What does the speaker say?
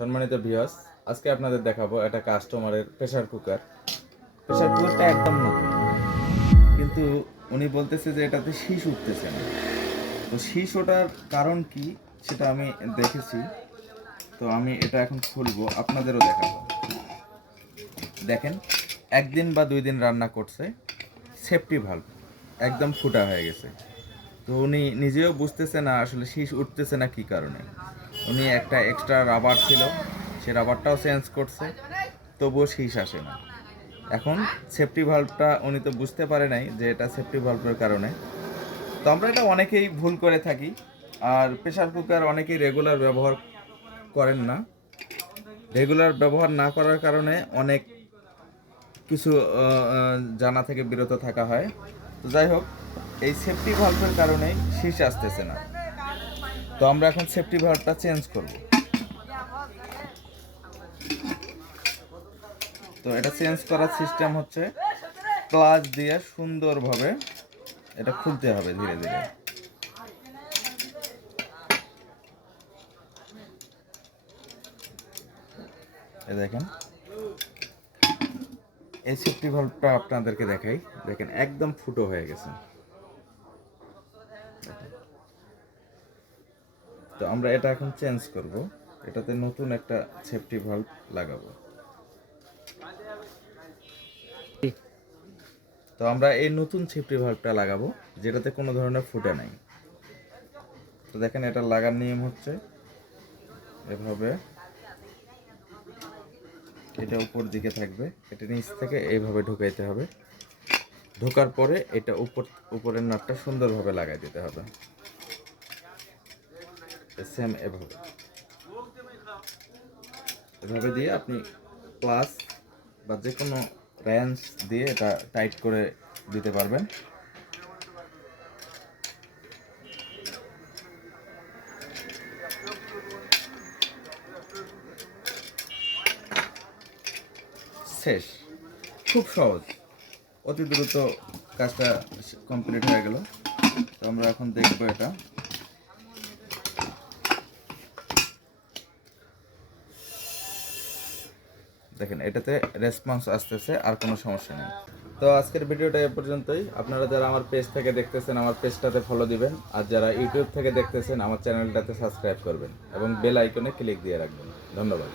সম্মানিত ভিউয়ার্স, আজকে আপনাদের দেখাবো একটা কাস্টমারের প্রেসার কুকারটা একদম নতুন, কিন্তু উনি বলতেছে যে এটাতে শীষ উঠতেছে না। তো শীষ ওঠার কারণ কি সেটা আমি দেখেছি। তো আমি এটা এখন খুলবো, আপনাদেরও দেখাবো। দেখেন, একদিন বা 2 দিন রান্না করছে, সেফটি ভালভ একদম ফুটা হয়ে গেছে। তো উনি নিজেও বুঝতেছে না আসলে শীষ উঠতেছে না কী কারণে। উনি একটা এক্সট্রা রাবার ছিল, সে রাবারটাও চেঞ্জ করছে, তবুও শীষ আসে না। এখন সেফটি ভালভটা উনি তো বুঝতে পারে নাই যে এটা সেফটি ভালভের কারণে। তো আমরা এটা অনেকেই ভুল করে থাকি, আর প্রেসার কুকার অনেকেই রেগুলার ব্যবহার করেন না। রেগুলার ব্যবহার না করার কারণে অনেক কিছু জানা থেকে বিরত থাকা হয়। তো যাই হোক, এই সেফটি ভালভের কারণেই শীষ আসতেছে না। তো আমরা এখন সেফটি ভালভটা চেঞ্জ করব। তো এটা চেঞ্জ করার সিস্টেম হচ্ছে ক্লাচ দিয়ে সুন্দরভাবে এটা খুলতে হবে ধীরে ধীরে। এই দেখেন, এই সেফটি ভালভটা আপনাদেরকে দেখাই। দেখেন, একদম ফুটো হয়ে গেছে। তো আমরা এটা এখন চেঞ্জ করব, এটাতে নতুন একটা সেফটি ভালভ লাগাবো। তো আমরা এই নতুন সেফটি ভালভটা লাগাবো, যেটাতে কোনো ধরনের ফুটে নাই। তো দেখেন, এটা লাগার নিয়ম হচ্ছে এভাবে, এটা উপর দিকে থাকবে, এটা নিচ থেকে এইভাবে ঢুকাইতে হবে। ঢোকার পরে এটা উপরের নাটটা সুন্দরভাবে লাগাই দিতে হবে, সেম এভাবে এভাবে দিয়ে আপনি প্লাস বা যে কোনো রেঞ্জ দিয়ে এটা টাইট করে দিতে পারবেন। শেষ, খুব সহজ, অতি দ্রুত কাজটা কমপ্লিট হয়ে গেল। তো আমরা এখন দেখবো এটা। দেখেন, এটাতে রেসপন্স আসতেছে, আর কোনো সমস্যা নেই। তো আজকের ভিডিওটা এ পর্যন্তই। আপনারা যারা আমার পেজ থেকে দেখতেছেন, আমার পেজটাতে ফলো দিবেন, আর যারা ইউটিউব থেকে দেখতেছেন, আমার চ্যানেলটাতে সাবস্ক্রাইব করবেন এবং বেল আইকনে ক্লিক দিয়ে রাখবেন। ধন্যবাদ।